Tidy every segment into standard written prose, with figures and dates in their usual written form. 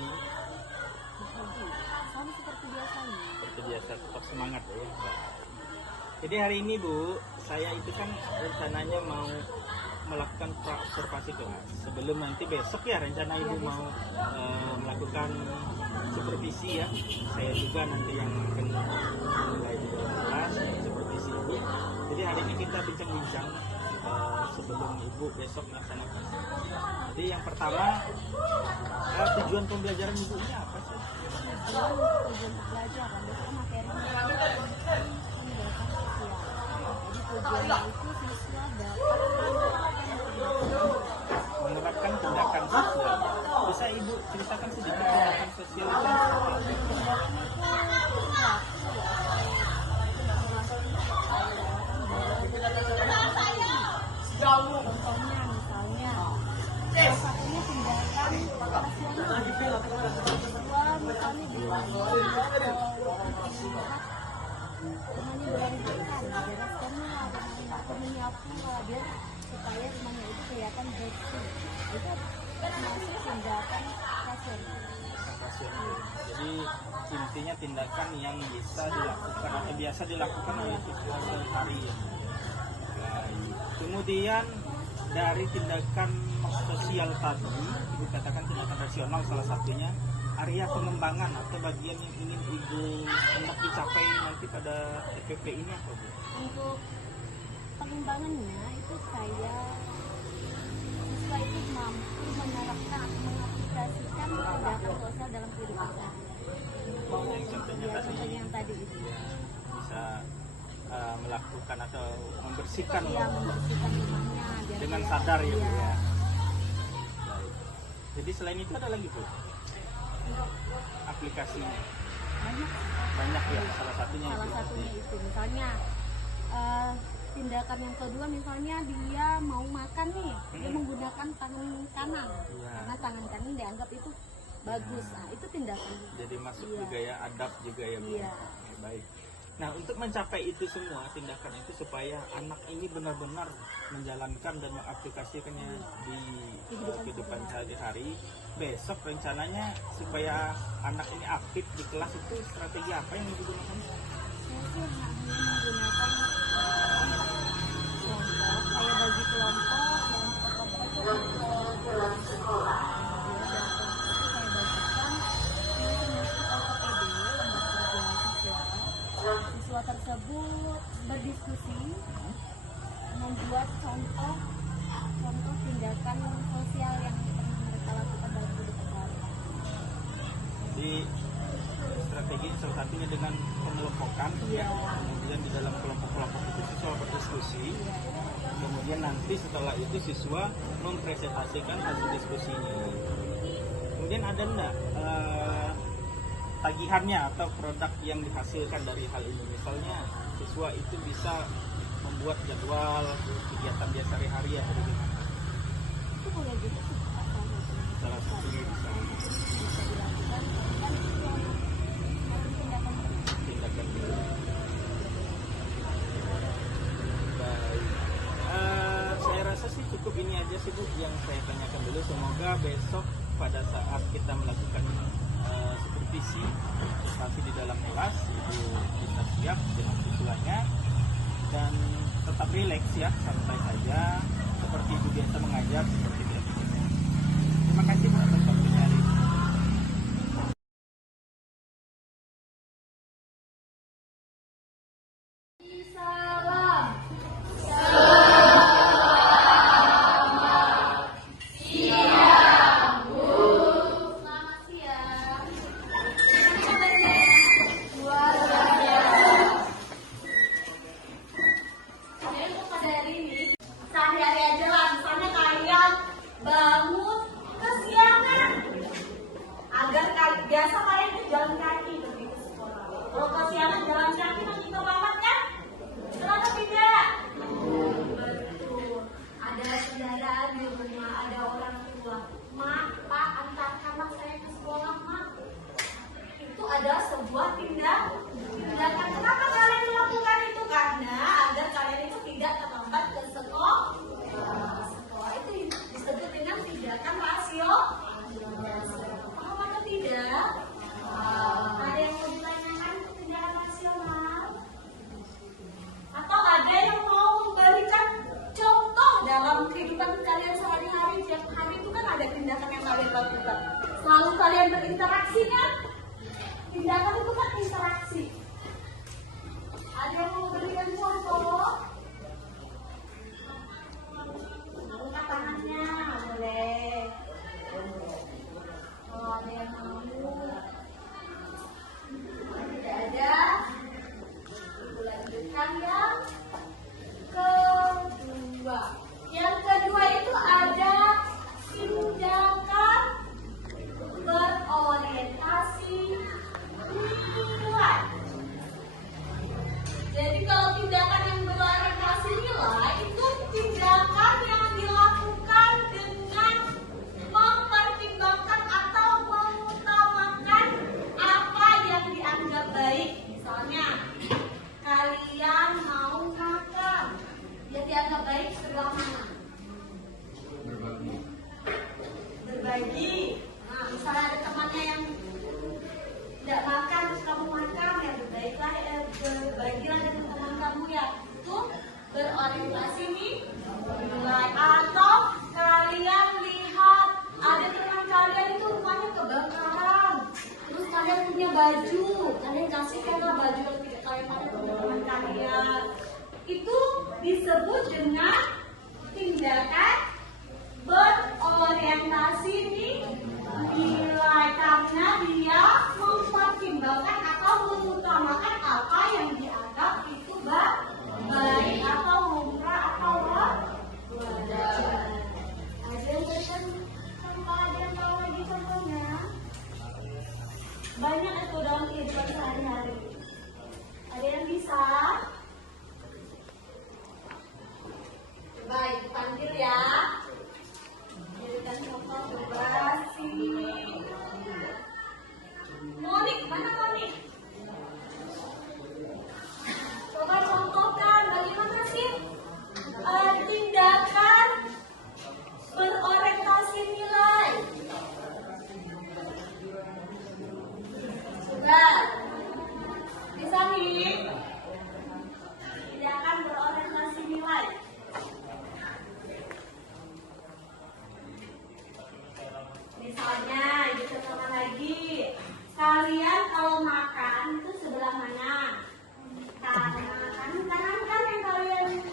ini? Sama seperti biasanya. Seperti biasa, tetap semangat ya. Jadi hari ini Bu, saya itu kan rencananya mau melakukan observasi kelas. Sebelum nanti besok ya rencana Ibu mau melakukan supervisi ya. Saya juga nanti yang akan mulai di dalam kelas, supervisi Ibu. Jadi hari ini kita bincang-bincang sebelum Ibu besok melaksanakan. Jadi yang pertama, tujuan pembelajaran Ibu ini apa sih? Tujuan pembelajaran, biasanya materinya pendidikan sosial. Jadi tujuannya itu siswa dapat menerapkan tindakan sosial. Bisa Ibu ceritakan sedikit tindakan sosial itu seperti apa? Contohnya misalnya salah satunya tindakan siswa misalnya bilang rumahnya berantakan, bereskannya, rumahnya menyapu biar supaya rumahnya itu kelihatan bersih. Itu termasuk tindakan rasional. Jadi intinya tindakan yang bisa dilakukan atau biasa dilakukan oleh siswa sehari ya. Kemudian dari tindakan sosial tadi, Ibu katakan tindakan rasional salah satunya, area pengembangan atau bagian yang ingin Ibu hendak dicapai nanti pada TPP ini apa Bu? Untuk pengembangannya itu siswa itu mampu menerapkan atau mengaplikasikan tindakan sosial dalam kehidupan sehari-hari. Contohnya yang tadi itu. Bisa melakukan atau membersihkan, membersihkan rumahnya dengan sadar ya Bu ya. Jadi selain itu ada lagi Bu aplikasinya? Banyak ya, salah satunya itu misalnya tindakan yang kedua misalnya dia mau makan nih, dia menggunakan tangan kanan karena tangan kanan dianggap itu bagus. Nah, itu tindakan. Jadi masuk juga ya, adab juga ya Bu. Baik. Nah, untuk mencapai itu semua tindakan itu supaya anak ini benar-benar menjalankan dan mengaplikasikannya di kehidupan sehari-hari. Besok rencananya supaya anak ini aktif di kelas itu strategi apa yang digunakan? Saya sih menggunakan kelompok, saya bagi kelompok yang sekolah. Siswa tersebut berdiskusi membuat contoh tindakan sosial yang pernah mereka lakukan dalam kehidupan sehari-hari. Jadi strategi salah satunya dengan pengelompokan ya. Kemudian di dalam kelompok-kelompok itu siswa berdiskusi. Kemudian nanti setelah itu siswa mempresentasikan hasil diskusinya. Kemudian ada enggak tagihannya atau produk yang dihasilkan dari hal ini? Misalnya siswa itu bisa membuat jadwal kegiatan dia sehari-hari atau bagaimana? Itu boleh juga sih, salah satunya bisa dilakukan kan tindakan itu. Baik, saya rasa sih cukup ini aja sih Bu yang saya tanyakan dulu. Semoga besok pada saat kita melakukan supervisi tapi di dalam kelas Ibu bisa siap dengan siswanya dan tetap rileks ya, santai saja seperti Ibu biasa mengajar seperti biasa. Terima kasih Bu atas waktunya hari ini. Sehari-hari aja lah, misalnya kalian bangun kesiangan agar biasa kalian tuh jalan kaki pergi ke sekolah. Kalau kesiangan jalan kaki nanti terlambat kan? Kenapa tidak? Betul. Ada kendaraan di rumah, ada orang tua. Mak, Pak, antarkan anak saya ke sekolah, Mak. Itu adalah sebuah tindakan. Kenapa kalian melakukan itu? Karena agar kalian itu tidak terlambat ke sekolah. Sekolah itu disebut dengan tindakan rasio. Paham atau tidak? kalian berinteraksi kan? Tindakan itu kan interaksi. Ada yang mau berikan contoh? Angkat tangannya, boleh. Kalau ada yang mau, tidak ada. Ibu lanjutkan yang kedua. Yang kedua itu ada tindakan berorientasi nilai. Jadi kalau tindakan yang berorientasi nilai itu tindakan yang dilakukan dengan mempertimbangkan atau mengutamakan apa yang dianggap baik. Misalnya, kalian mau makan, yang dianggap baik sebelah mana? Berbagi. Nah, misalnya ada temannya yang tidak makan, terus kamu makan, ya berbaiklah, berbagilah dengan teman kamu ya. Itu berorientasi nih nilai. Atau kalian lihat ada teman kalian itu rumahnya kebakaran, terus kalian punya baju, kalian kasihkanlah baju yang tidak kalian pakai ke teman kalian. Itu disebut dengan tindakan berorientasi nilai, karena dia mempertimbangkan atau mengutamakan apa yang dianggap itu baik atau lumrah atau wajar. Ada yang berikan contoh, ada yang tahu lagi contohnya? Banyak itu dalam kehidupan sehari-hari. Ada yang bisa? Baik, panggil ya. Berikan contoh coba sini. Monik, mana Monik? Coba contohkan bagaimana sih tindakan berorientasi nilai. Sudah bisa nih? Tindakan berorientasi nilai. Misalnya, ibu contohkan lagi. Kalian kalau makan itu sebelah mana? Kanan kan yang kalian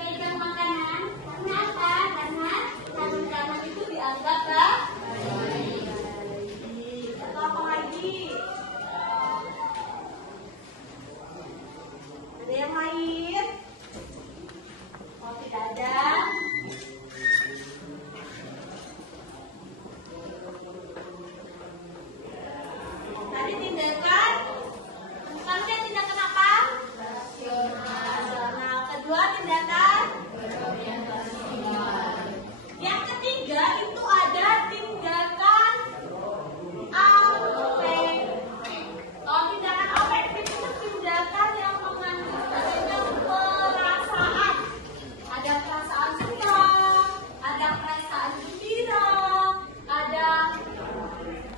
pegang makanan. Kenapa? Karena kanan itu dianggap baik. Atau apa lagi? Ada yang lain? Oh, tidak ada. Tadi tindakan, bukannya tindakan apa? Rasional. Kedua tindakan. Yang ketiga itu ada tindakan afektif. Kalau tindakan afektif itu tindakan yang mengandung perasaan. Ada perasaan senang, ada perasaan gembira, ada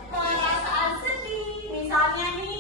perasaan sedih. Misalnya nih,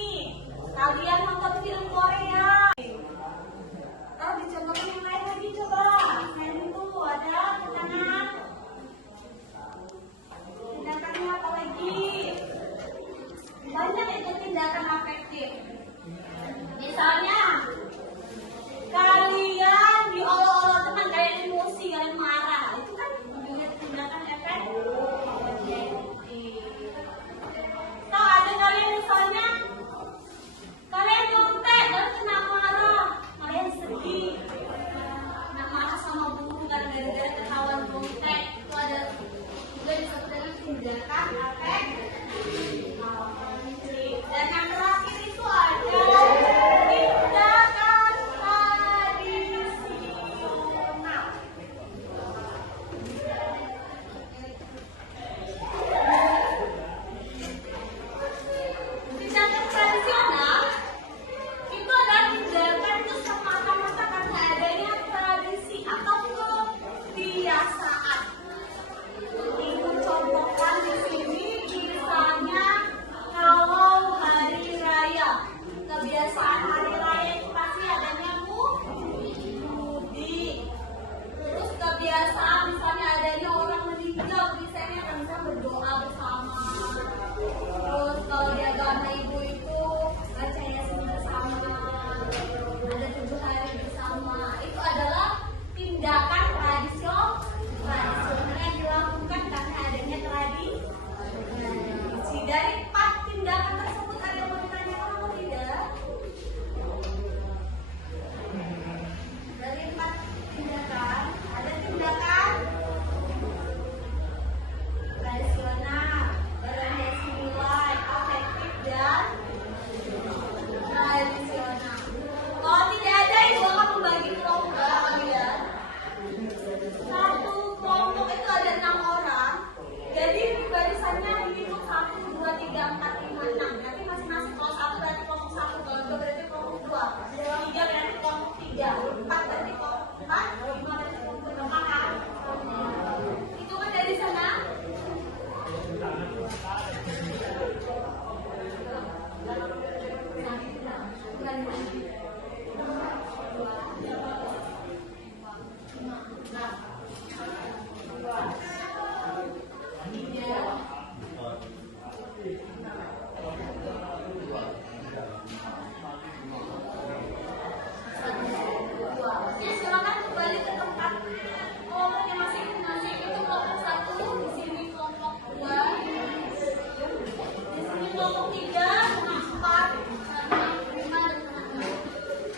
kelompok 3 sama 4 sama 5 dan sama 6.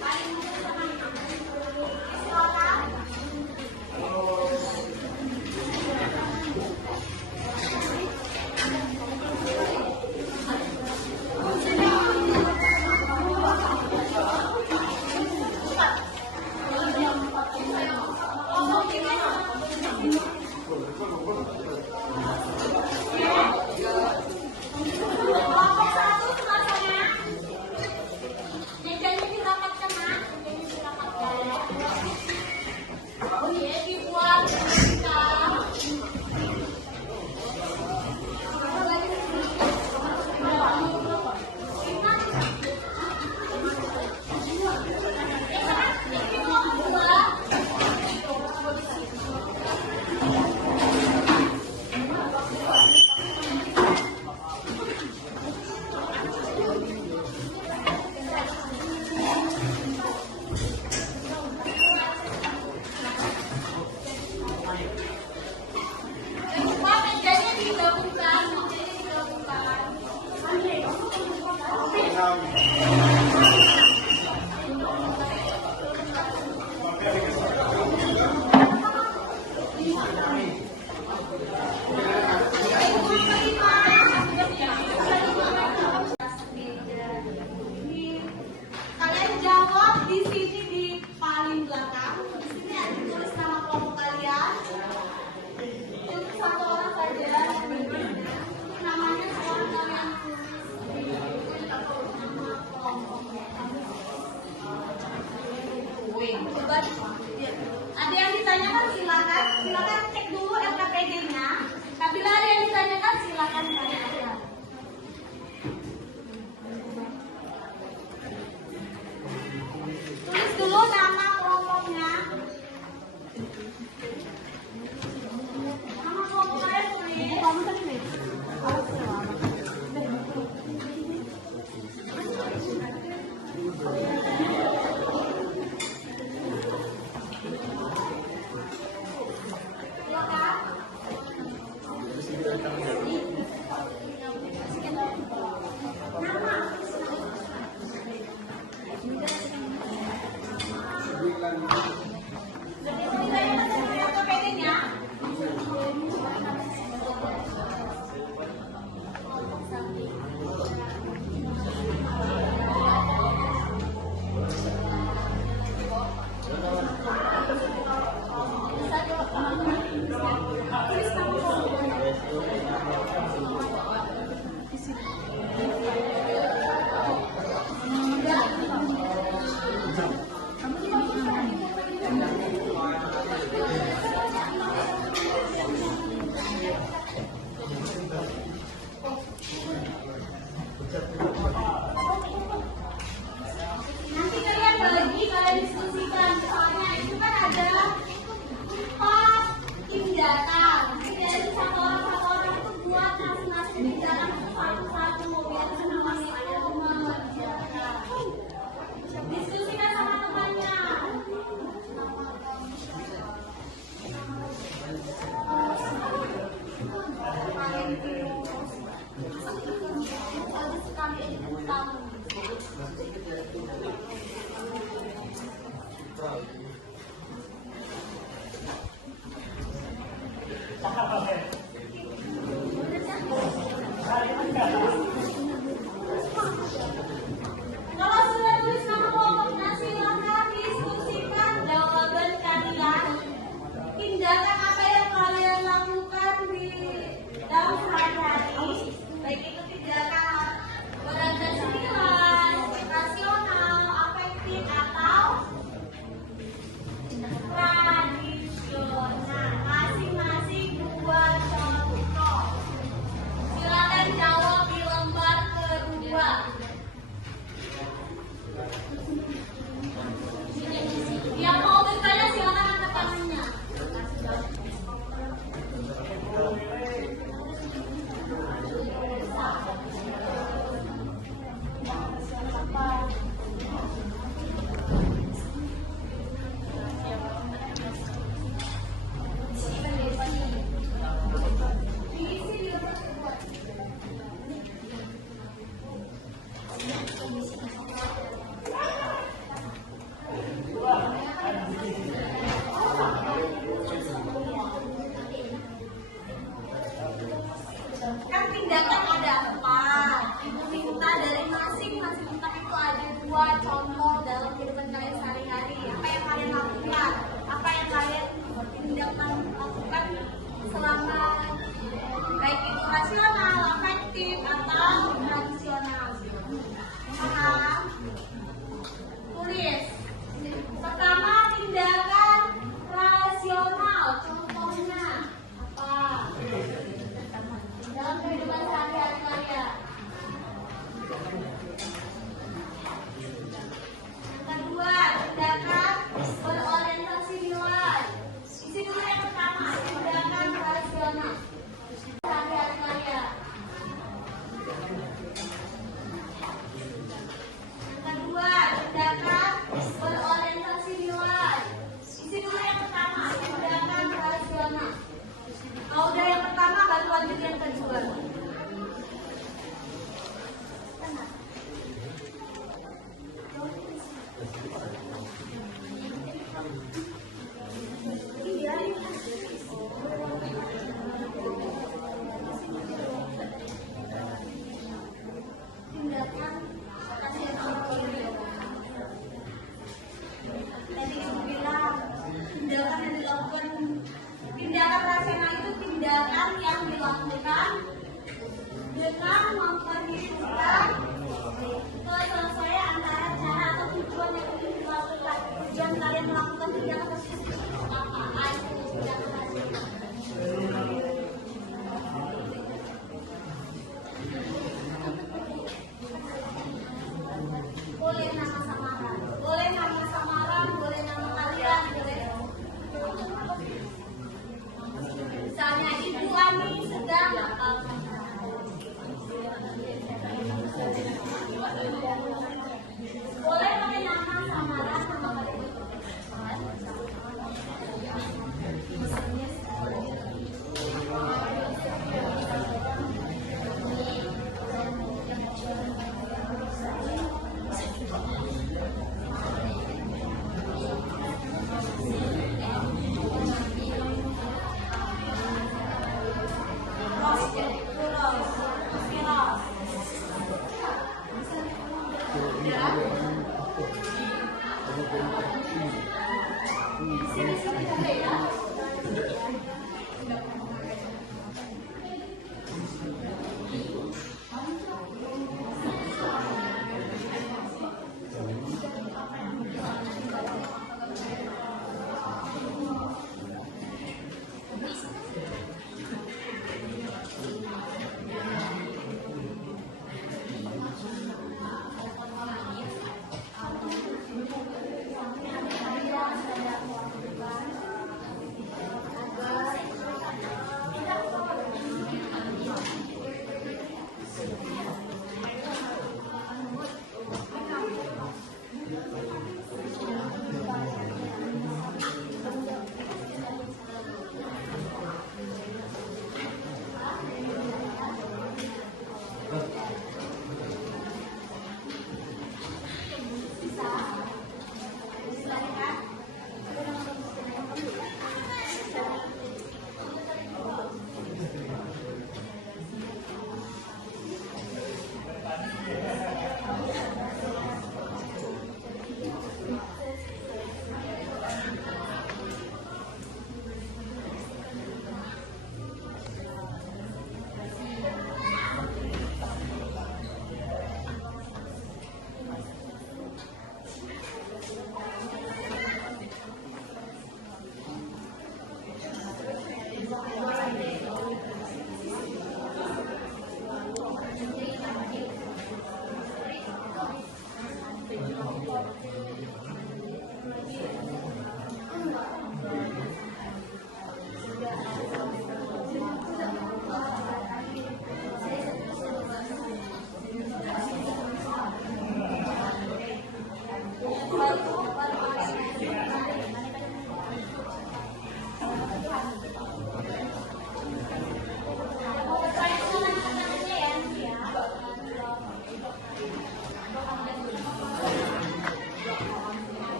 Paling muda sama 6. Silakan. Kelompok 1 sebelah sana. Mejanya dirapatkan, Nak. Mejanya dirapatkan. Oh iya, dibuat kita. Pak, mejanya digabungkan. Kalian jawab di sini di paling belakang. Di sini ada tulis nama kelompok kalian. Untuk satu orang saja. Namanya seorang kalian tulis nama kelompoknya. Coba ada yang ditanyakan silakan cek dulu LKPD-nya. Apabila ada yang ditanyakan silakan tanyakan. Tulis dulu nama kelompoknya. Nama kelompoknya tulis.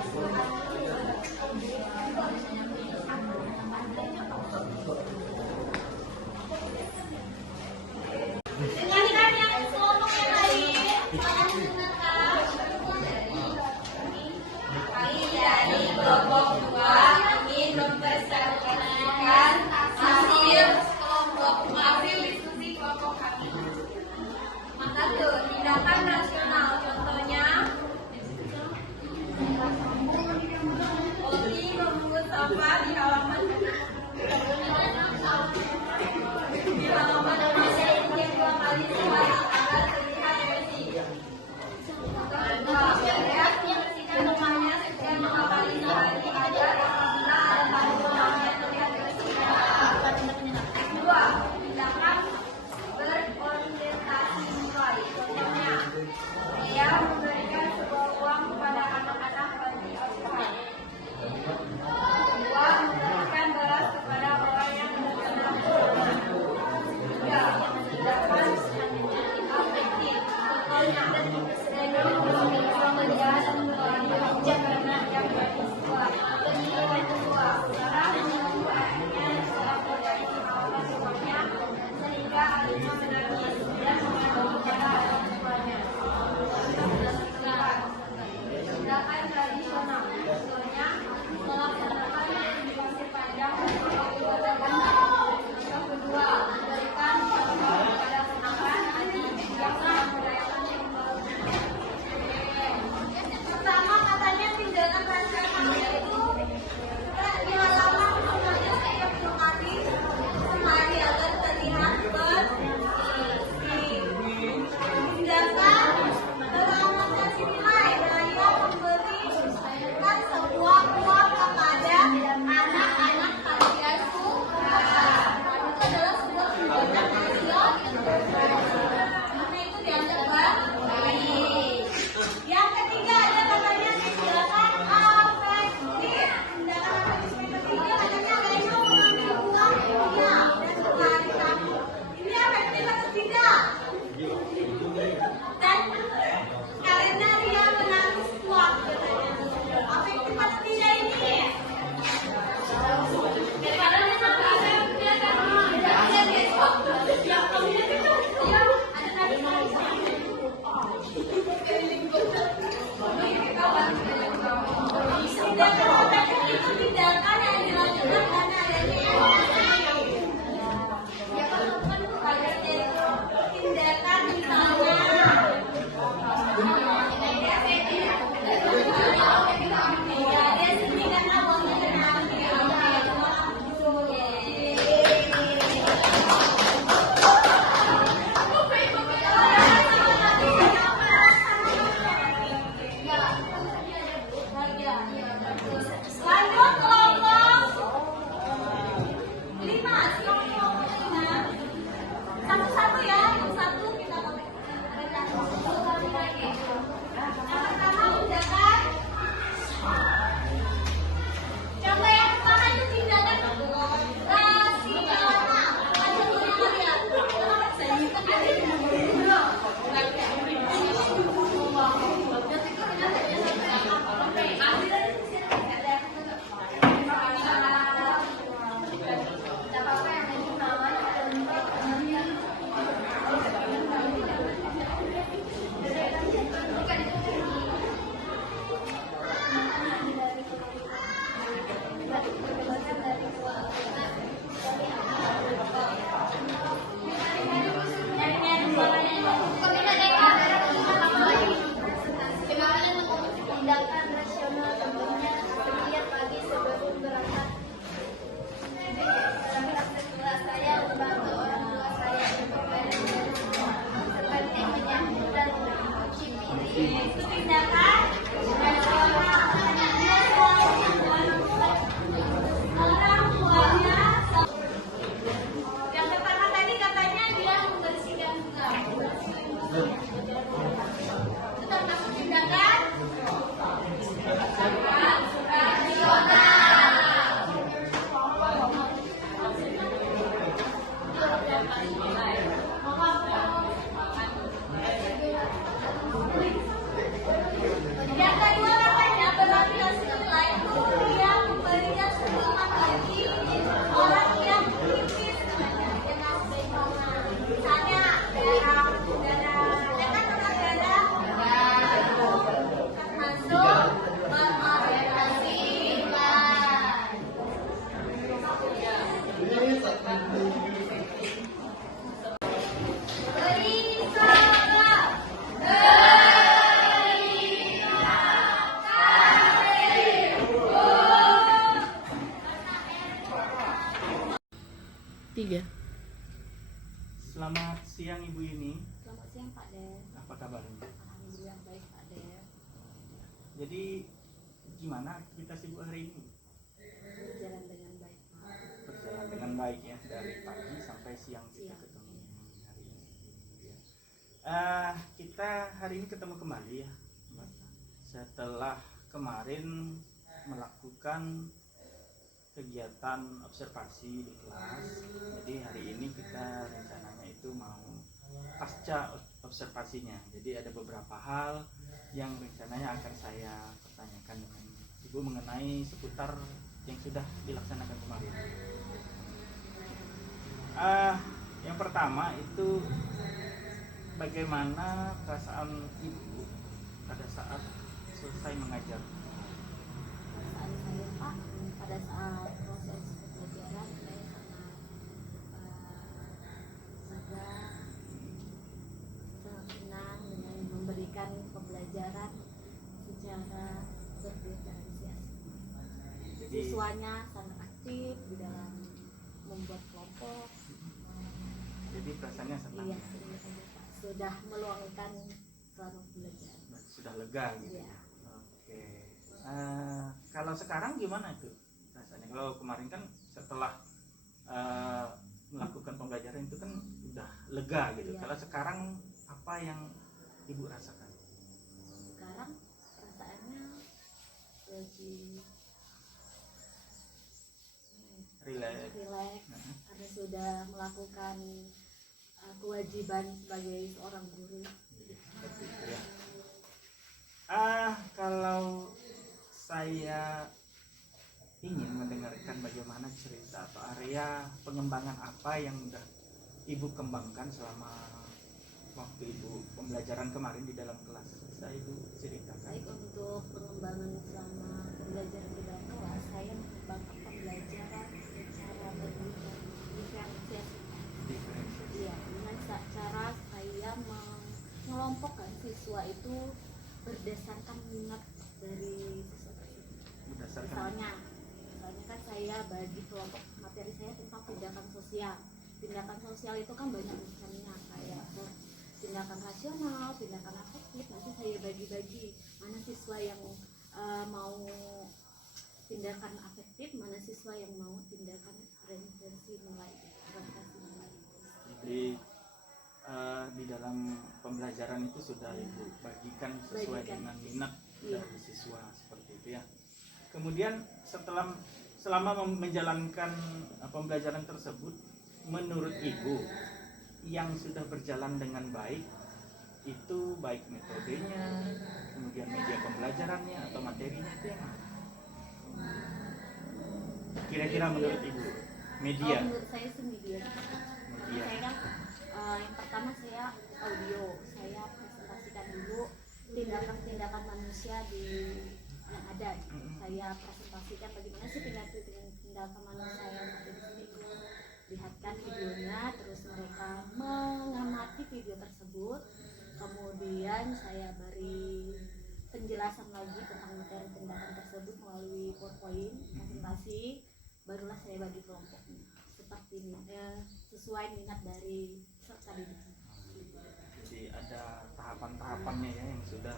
Nyanyikan yang kelompok yang lain. Kami dari kelompok 2 ingin mempresentasikan hasil diskusi kelompok kami. Maka tindakan nasional contohnya Oti memungut sampah di halaman masing-masing 2 kali sehari agar terlihat bersih. Kedua, bereskan membersihkan rumahnya sekian 5 kali sehari agar apabila ada 3. Selamat siang Ibu ini. Selamat siang Pak Des. Apa kabarnya? Alhamdulillah baik Pak Des. Jadi gimana aktivitas Ibu hari ini? Berjalan dengan baik. Berjalan dengan baik ya, dari pagi sampai siang kita Siang. ketemu hari ini. Ya. Kita hari ini ketemu kembali ya, Mbak. Setelah kemarin melakukan kegiatan observasi di kelas, jadi hari ini kita rencananya itu mau pasca observasinya. Jadi ada beberapa hal yang rencananya akan saya pertanyakan dengan Ibu mengenai seputar yang sudah dilaksanakan kemarin. Yang pertama itu bagaimana perasaan Ibu pada saat selesai mengajar? Perasaan saya Pak, pada saat proses pembelajaran saya sangat lega, sangat senang dengan memberikan pembelajaran secara berdiferensiasi. Jadi Siswanya sangat aktif di dalam membuat kelompok. jadi perasaannya senang, Iya, Pak. Sudah meluangkan selama belajar. sudah lega gitu. Iya. Oke. Kalau sekarang gimana itu rasanya? Kalau kemarin kan setelah melakukan pembelajaran itu kan udah lega gitu. Iya. Kalau sekarang apa yang Ibu rasakan? Sekarang perasaannya lebih Relax. rileks Nah, karena sudah melakukan kewajiban sebagai seorang guru. seperti itu ya. Kalau saya ingin mendengarkan bagaimana cerita atau area pengembangan apa yang udah Ibu kembangkan selama waktu Ibu pembelajaran kemarin di dalam kelas, bisa Ibu ceritakan? Baik, untuk pengembangan selama pembelajaran di dalam kelas, saya mengembangkan pembelajaran secara berdiferensiasi. Diferensiasi. Iya, dengan cara saya mengelompokkan siswa itu berdasarkan minat dari siswa tersebut. Berdasarkan Misalnya kan saya bagi kelompok materi saya tentang tindakan sosial. Tindakan sosial itu kan banyak macamnya, kayak tindakan rasional, tindakan afektif. Nanti saya bagi-bagi mana siswa yang mau tindakan afektif, mana siswa yang mau tindakan orientasi nilai, orientasi nilai. Jadi di dalam pembelajaran itu sudah Ibu bagikan sesuai Bagikan. dengan minat Iya. dari siswa, seperti itu ya. Kemudian selama menjalankan pembelajaran tersebut, menurut Ibu yang sudah berjalan dengan baik itu baik metodenya, kemudian media pembelajarannya atau materinya itu yang mana? Kira-kira menurut Ibu media? Menurut saya sih media. Media. Saya kan yang pertama saya audio, saya presentasikan dulu tindakan-tindakan manusia yang ada. Saya presentasikan bagaimana sih tindakan manusia yang ada di sini. Lihatkan videonya, terus mereka mengamati video tersebut. Kemudian saya beri penjelasan lagi tentang materi tindakan tersebut melalui PowerPoint presentasi. Barulah saya bagi kelompoknya seperti ini, sesuai minat dari peserta didik. Jadi ada tahapan-tahapannya ya yang sudah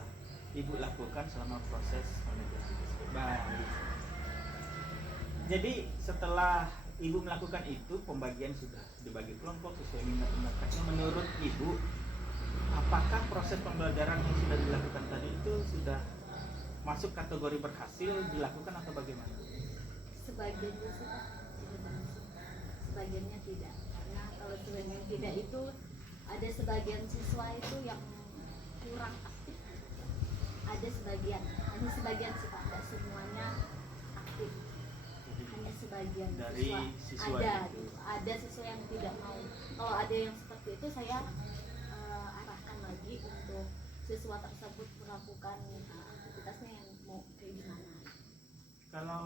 Ibu lakukan selama proses pembelajaran tersebut. Baik. Jadi setelah Ibu melakukan itu, pembagian sudah dibagi kelompok sesuai minat-minatnya. Menurut Ibu, apakah proses pembelajaran yang sudah dilakukan tadi itu sudah masuk kategori berhasil dilakukan atau bagaimana? Sebagiannya sih Pak, sebagiannya tidak, karena kalau sebagian tidak itu ada sebagian siswa itu yang kurang aktif, ada sebagian, hanya sebagian sih Pak, tidak semuanya aktif, hanya sebagian Dari siswa ada itu. ada siswa yang tidak mau. Kalau ada yang seperti itu saya arahkan lagi untuk siswa tersebut melakukan aktivitasnya yang mau kayak gimana. Kalau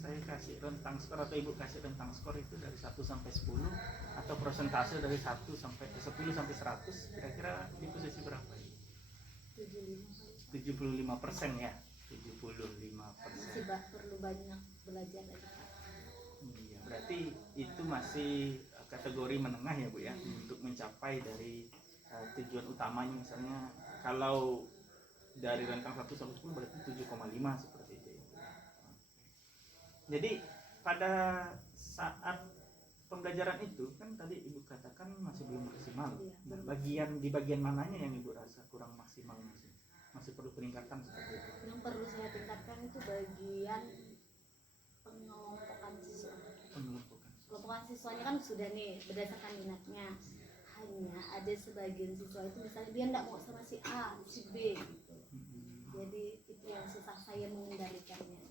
saya kasih rentang skor atau Ibu kasih rentang skor itu dari 1 sampai 10 atau persentase dari 1 sampai 10 sampai 100, kira-kira di posisi berapa ini? 75% ya. 75%. Masih perlu banyak belajar lagi Pak. Iya, berarti itu masih kategori menengah ya Bu ya, untuk mencapai dari tujuan utamanya. Misalnya kalau dari rentang 1 sampai 10 berarti 7,5 seperti itu ya. Jadi pada saat pembelajaran itu kan tadi Ibu katakan masih belum maksimal. Nah, bagian mananya yang Ibu rasa kurang maksimal, masih perlu peningkatan seperti itu? Yang perlu saya tingkatkan itu bagian pengelompokan siswa. Pengelompokan siswanya kan sudah nih berdasarkan minatnya. Hanya ada sebagian siswa itu misalnya dia tidak mau sama si A, si B gitu. Jadi itu yang susah saya mengendalikannya.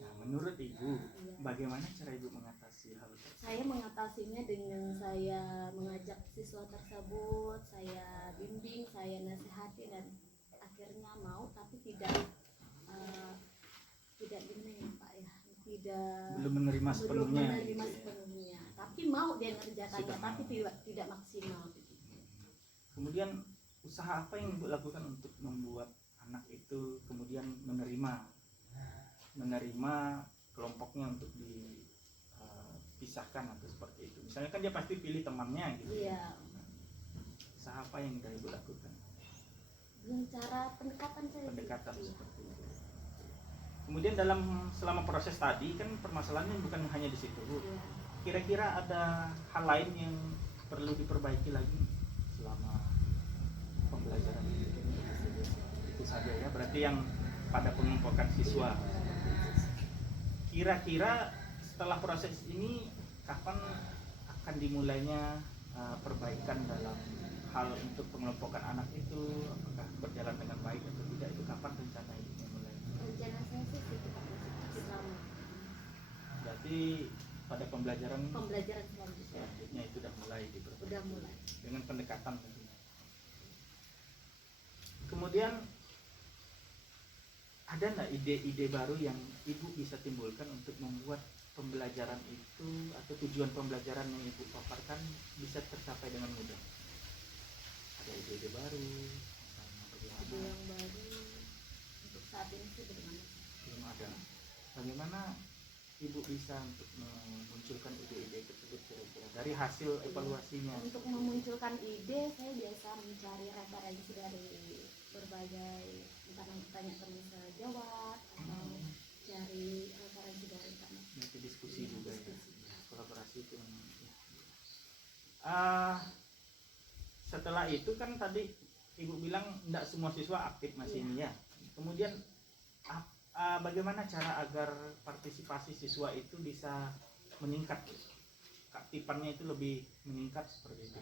Nah, menurut Ibu, bagaimana cara Ibu mengatasi hal itu? Saya mengatasinya dengan saya mengajak siswa tersebut, saya bimbing, saya nasihati, dan akhirnya mau, tapi tidak gimana ya Pak ya, belum menerima sepenuhnya. Tapi mau dia mengerjakannya, tapi tidak maksimal. Kemudian usaha apa yang Ibu lakukan untuk membuat anak itu kemudian menerima kelompoknya untuk dipisahkan atau seperti itu? Misalnya kan dia pasti pilih temannya gitu. Iya. Usaha apa yang Ibu lakukan? Dengan cara pendekatan saya. Pendekatan seperti itu. Kemudian selama proses tadi kan permasalahannya bukan hanya di situ Bu. Iya. Kira-kira ada hal lain yang perlu diperbaiki lagi selama pembelajaran itu? Itu saja ya, berarti yang pada pengelompokan siswa. Kira-kira setelah proses ini kapan akan dimulainya perbaikan dalam hal untuk pengelompokan anak itu? Apakah berjalan dengan baik atau tidak? Itu kapan rencana ini dimulai? Rencana saya sih sekitar selama. Berarti pada pembelajaran selanjutnya itu sudah mulai diperbaiki. Udah mulai. Dengan pendekatan tentunya. Kemudian ada nggak ide-ide baru yang Ibu bisa timbulkan untuk membuat pembelajaran itu atau tujuan pembelajaran yang Ibu paparkan bisa tercapai dengan mudah? Ada ide-ide baru? Ide yang baru untuk saat ini sih belum ada. Bagaimana Ibu bisa untuk memunculkan ide-ide tersebut kira-kira dari hasil evaluasinya? Untuk memunculkan ide, saya biasa mencari referensi dari berbagai, entah tanya teman sejawat atau cari referensi dari internet. Nanti diskusi juga ya, kolaborasi itu. Setelah itu kan tadi Ibu bilang tidak semua siswa aktif masih ini ya. Kemudian bagaimana cara agar partisipasi siswa itu bisa meningkat, keaktifannya itu lebih meningkat seperti itu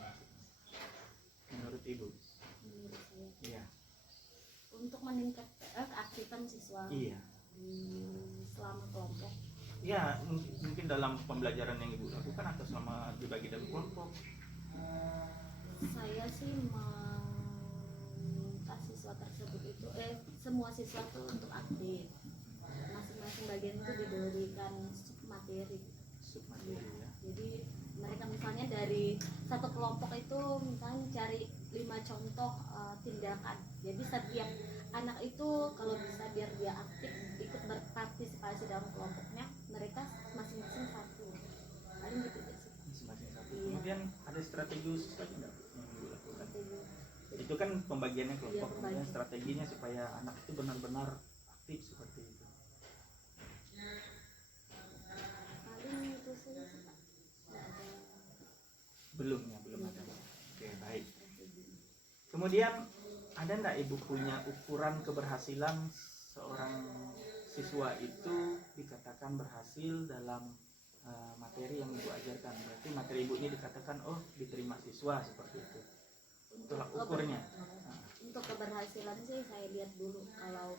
menurut Ibu? Menurut saya. Iya. Untuk meningkat keaktifan siswa. Iya. Selama kelompok. Ya, mungkin dalam pembelajaran yang Ibu lakukan atau selama dibagi dalam kelompok. Saya sih meminta siswa tersebut itu semua siswa itu untuk aktif. Masing-masing bagian itu diberikan submateri. Ya. Jadi mereka misalnya dari satu kelompok itu misalnya cari 5 contoh tindakan. Jadi setiap anak itu kalau bisa biar dia aktif ikut berpartisipasi dalam kelompoknya, mereka masing-masing satu. Paling gitu sih. Masing-masing satu. Iya. Kemudian ada strategi khusus lagi nggak yang Ibu lakukan? Itu kan pembagiannya kelompok, kemudian strateginya supaya anak itu benar-benar aktif seperti itu. Paling itu sih Pak. Belum ada. Oke, baik. Kemudian ada nggak Ibu punya ukuran keberhasilan seorang siswa itu dikatakan berhasil dalam materi yang Ibu ajarkan? Berarti materi Ibu ini dikatakan diterima siswa seperti itu. Tolak ukurnya. Untuk keberhasilan sih saya lihat dulu kalau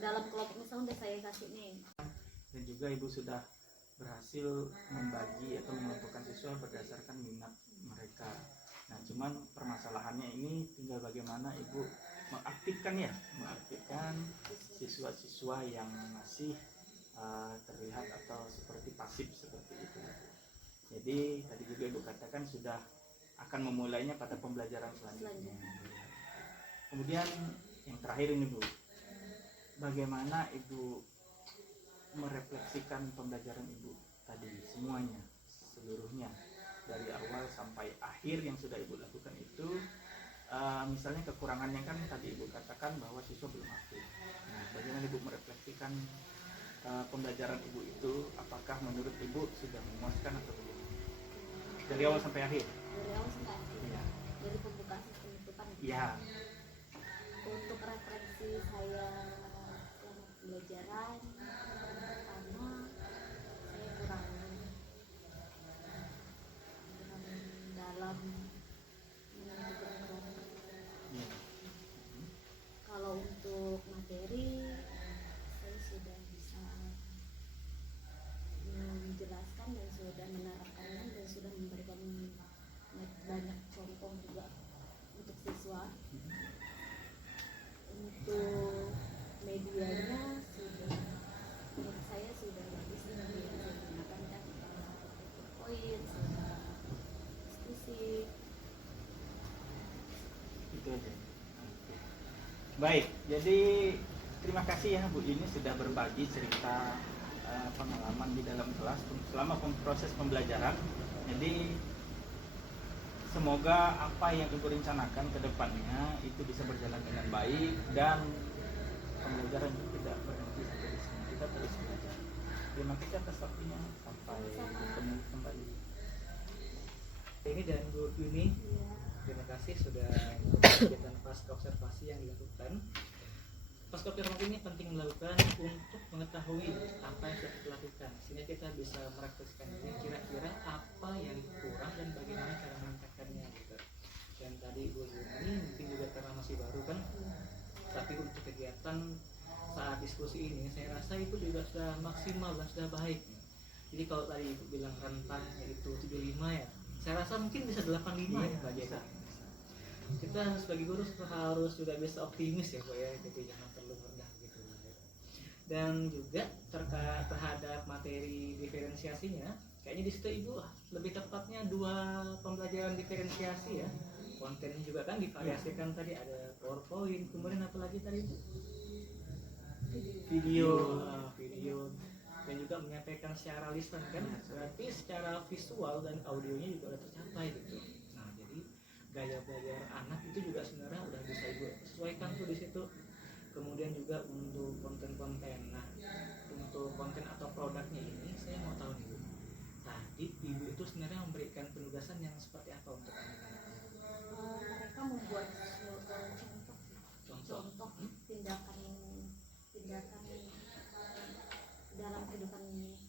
dalam kelompok misalnya udah saya kasih nih. Dan juga Ibu sudah berhasil membagi atau mengelompokkan siswa berdasarkan minat mereka. Nah, cuman permasalahannya ini tinggal bagaimana Ibu mengaktifkan siswa-siswa yang masih terlihat atau seperti pasif seperti itu. Jadi tadi juga Ibu katakan sudah akan memulainya pada pembelajaran selanjutnya. Kemudian yang terakhir ini Bu, bagaimana Ibu merefleksikan pembelajaran Ibu tadi semuanya, seluruhnya dari awal sampai akhir yang sudah ibu lakukan itu, misalnya kekurangannya kan tadi ibu katakan bahwa siswa belum aktif. Nah, bagaimana ibu merefleksikan pembelajaran ibu itu, apakah menurut ibu sudah memuaskan atau belum dari awal sampai akhir? Dari awal sampai akhir. Iya. Dari pembukaan sampai penutupan. Iya. Untuk referensi saya selama pembelajaran, pertama saya kurang dalam menentukan. Iya. Kalau untuk materi saya sudah bisa menjelaskan dan sudah menerapkannya dan sudah memberikan banyak contoh juga untuk siswa. Untuk medianya sudah, menurut saya sudah bagus sih, media yang saya gunakan kan PowerPoint, sudah diskusi. Itu aja. Oke. Baik, jadi terima kasih ya Bu ini sudah berbagi cerita pengalaman di dalam kelas selama proses pembelajaran. Jadi semoga apa yang Ibu rencanakan ke depannya itu bisa berjalan dengan baik dan pembelajaran itu tidak berhenti sampai di sini. Kita terus belajar. Terima kasih atas waktunya. Sampai bertemu kembali. Ini dan Bu Yuni, Iya. terima kasih sudah kegiatan pasca observasi yang dilakukan. Pasca observasi ini penting dilakukan untuk mengetahui apa yang sudah dilakukan, sehingga kita bisa merefleksikan ini kira-kira apa yang kurang dan bagaimana cara meningkatkannya gitu. Dan tadi Bu Yuni mungkin juga karena masih baru kan, tapi untuk kegiatan saat diskusi ini saya rasa itu juga sudah maksimal dan sudah baik. Jadi kalau tadi Ibu bilang rentang yaitu 75 ya, saya rasa mungkin bisa 85 ya Mbak Jena. Kita sebagai guru harus juga bisa optimis ya Bu ya, jadi jangan terlalu rendah gitu. Dan juga terhadap materi diferensiasinya, kayaknya di situ Ibu lebih tepatnya 2 pembelajaran diferensiasi ya. Kontennya juga kan divariasikan, tadi ada PowerPoint, kemudian apa lagi tadi Bu? Video dan juga menyampaikan secara lisan kan, berarti secara visual dan audionya juga udah tercapai gitu. Nah, jadi gaya belajar anak itu juga sebenarnya udah bisa Ibu sesuaikan tuh di situ. Kemudian juga untuk konten-konten. Nah, untuk konten atau produknya ini saya mau tahu nih Bu. Tadi Ibu itu sebenarnya memberikan penugasan yang seperti apa untuk anak-anak? Mereka membuat Contoh. tindakan dalam kehidupan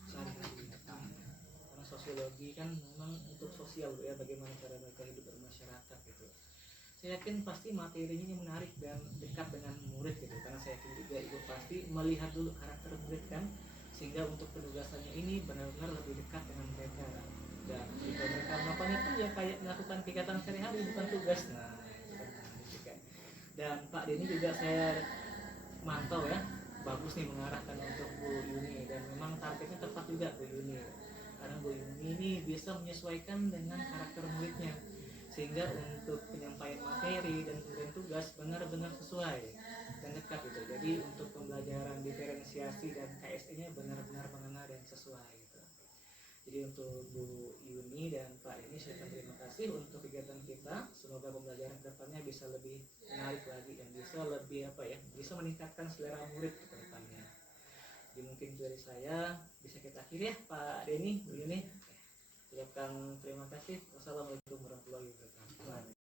Sehari-hari. Karena sosiologi kan memang untuk sosial ya, bagaimana cara mereka hidup bermasyarakat gitu. Saya yakin pasti materinya ini menarik dan dekat dengan murid gitu, karena saya yakin juga Ibu pasti melihat dulu karakter murid kan, sehingga untuk penugasannya ini benar-benar lebih dekat dengan mereka. Dan jika mereka melakukannya pun ya kayak melakukan kegiatan sehari-hari, bukan tugas. Nah, itu kan menarik juga. Dan Pak Denny juga saya mantau ya, bagus nih mengarahkan untuk Bu Yuni, dan memang targetnya tepat juga Bu Yuni, karena Bu Yuni ini bisa menyesuaikan dengan karakter muridnya, sehingga untuk penyampaian materi dan kemudian tugas benar-benar sesuai dan dekat gitu. Jadi untuk pembelajaran diferensiasi dan KSE nya benar-benar mengena dan sesuai gitu. Jadi untuk Bu Yuni dan Pak ini saya terima kasih untuk kegiatan kita. Semoga pembelajaran kedepannya bisa lebih menarik lagi dan bisa lebih bisa meningkatkan selera murid ke depannya. Jadi mungkin dari saya bisa kita akhiri ya Pak Denny, Bu Yuni. Ucapkan terima kasih. Wassalamualaikum warahmatullahi wabarakatuh.